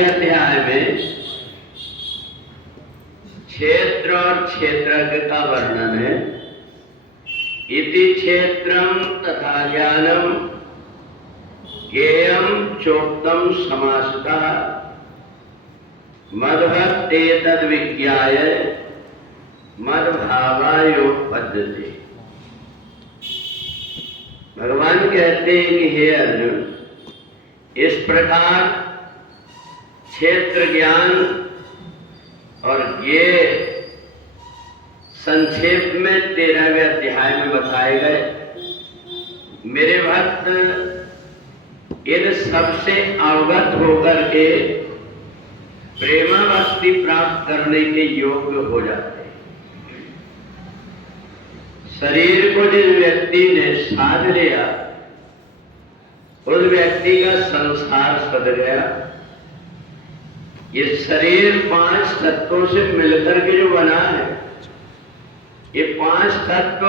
11वें अध्याय में क्षेत्र और क्षेत्रज्ञ का वर्णन है। इति क्षेत्रम तथा ज्ञानम ज्ञेयम चोक्तम समासतः मद्भक्ते तद विज्ञाय मद्भावायोपपद्यते। भगवान कहते हैं कि हे अर्जुन, इस प्रकार क्षेत्र ज्ञान और ये संक्षेप में 13वें अध्याय में बताए गए। मेरे भक्त इन सबसे अवगत होकर के प्रेमा भक्ति प्राप्त करने के योग्य हो जाते हैं। शरीर को जिस व्यक्ति ने साध लिया उस व्यक्ति का संसार सद गया। ये शरीर 5 तत्वों से मिलकर के जो बना है, ये 5 तत्व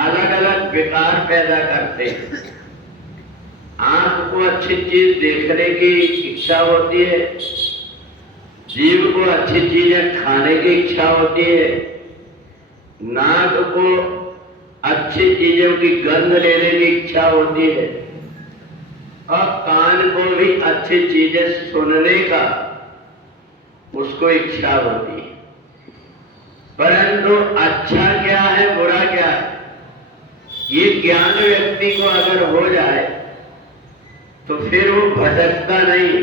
अलग अलग विकार पैदा करते हैं। आंख को अच्छी चीज देखने की इच्छा होती है, जीव को अच्छी चीजें खाने की इच्छा होती है, नाक को अच्छी चीजों की गंध लेने की इच्छा होती है और कान को भी अच्छी चीजें सुनने का उसको इच्छा होती है। परंतु अच्छा क्या है बुरा क्या है, ये ज्ञान व्यक्ति को अगर हो जाए तो फिर वो भटकता नहीं।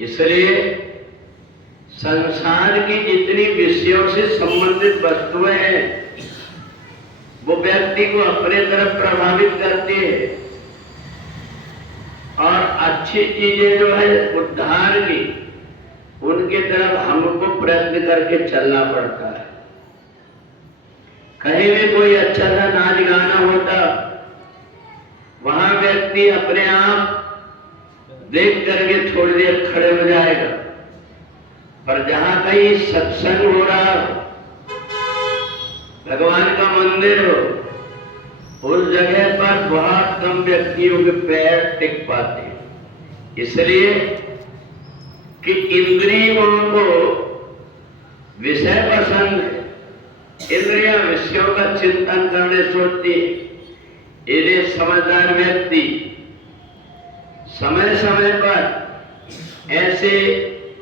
इसलिए संसार की जितनी विषयों से संबंधित वस्तुएं हैं वो व्यक्ति को अपने तरफ प्रभावित करती है और अच्छी चीजें जो है उद्धार की, उनके तरफ हमको प्रयत्न करके चलना पड़ता है। कहीं भी कोई अच्छा सा नाच गाना होता, वहां व्यक्ति अपने आप देख करके थोड़ी देर खड़े हो जाएगा। पर जहां कहीं सत्संग हो रहा हो, भगवान का मंदिर हो, उस जगह पर बहुत कम व्यक्तियों के पैर टिक पाते हैं। इसलिए कि इंद्रियों को विषय पसंद है, इंद्रियां विषयों का चिंतन करने सोचती है। इन्हें समझदार व्यक्ति समय समय पर ऐसे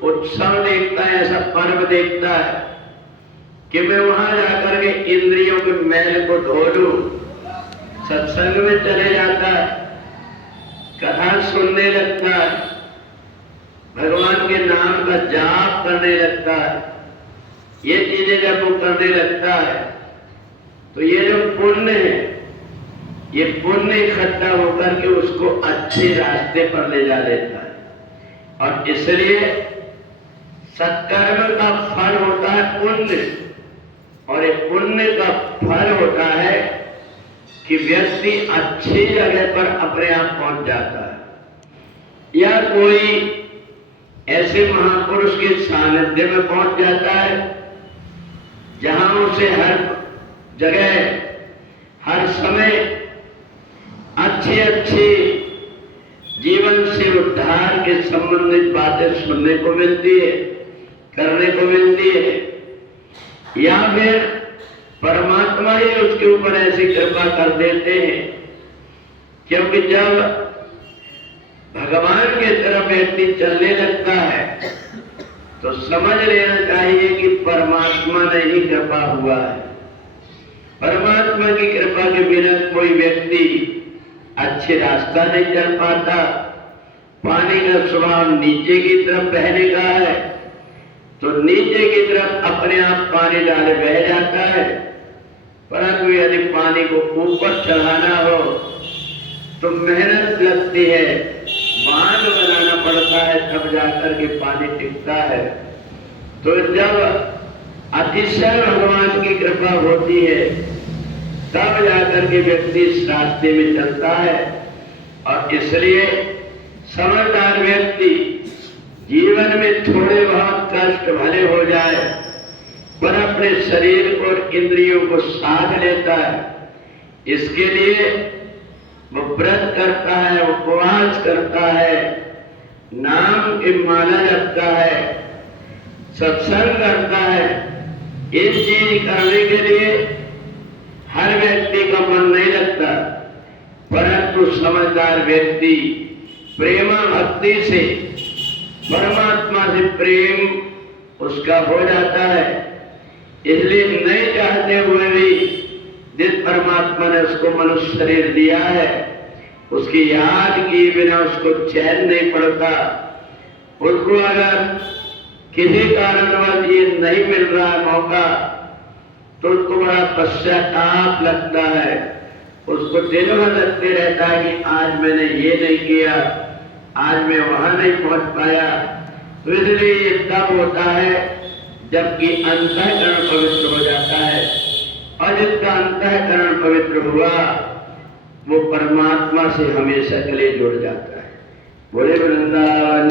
उत्सव देखता है, ऐसा पर्व देखता है कि मैं वहां जाकर के इंद्रियों के मैल को धो लूं। सत्संग में चले जाता है, कथा सुनने लगता है, भगवान के नाम का जाप करने लगता है। ये चीजें जब वो करने लगता है तो ये जो पुण्य है, ये पुण्य इकट्ठा होकर के उसको अच्छे रास्ते पर ले जा लेता है। और इसलिए सत्कर्म का फल होता है पुण्य, और ये पुण्य का फल होता है कि व्यक्ति अच्छी जगह पर अपने आप पहुंच जाता है, या कोई ऐसे महापुरुष के सानिध्य में पहुंच जाता है जहां उसे हर जगह हर समय अच्छी अच्छी जीवन से उद्धार के संबंधित बातें सुनने को मिलती है, करने को मिलती है। या फिर परमात्मा ही उसके ऊपर ऐसी कृपा कर देते हैं, क्योंकि जब भगवान के तरफ व्यक्ति चलने लगता है तो समझ लेना चाहिए कि परमात्मा ने ही कृपा हुआ है। परमात्मा की कृपा के बिना कोई व्यक्ति अच्छे रास्ता नहीं चल पाता। पानी का स्वभाव नीचे की तरफ बहने का है, तो नीचे की तरफ अपने आप पानी डाले बह जाता है। परंतु यदि पानी को ऊपर चढ़ाना हो तो मेहनत लगती है, बांध बनाना पड़ता है, तब जाकर के पानी टिकता है। तो जब अतिशय भगवान की कृपा होती है तब जाकर के व्यक्ति इस रास्ते में चलता है। और इसलिए समझदार व्यक्ति जीवन में थोड़े बहुत कष्ट भले हो जाए पर अपने शरीर को और इंद्रियों को साध लेता है। इसके लिए वो व्रत करता है, उपवास करता है, नाम की माला जपता है, सत्संग करता है, इन चीज करने के लिए हर व्यक्ति का मन नहीं लगता, परंतु समझदार व्यक्ति प्रेमा भक्ति से परमात्मा से प्रेम उसका हो जाता है। इसलिए नहीं चाहते हुए भी जिस परमात्मा ने उसको मनुष्य शरीर दिया है, उसकी याद किए बिना उसको चैन नहीं पड़ता। उसको अगर किसी कारणवश ये नहीं मिल रहा मौका तो उसको बड़ा पश्चाताप लगता है, उसको दिल में लगते रहता है कि आज मैंने ये नहीं किया, आज मैं वहां नहीं पहुंच पाया। तो इसलिए ये तब होता है जबकि अंतःकरण पवित्र हो जाता है, और जिसका अंतःकरण पवित्र हुआ वो परमात्मा से हमेशा के लिए जुड़ जाता है। बोले वृंदावन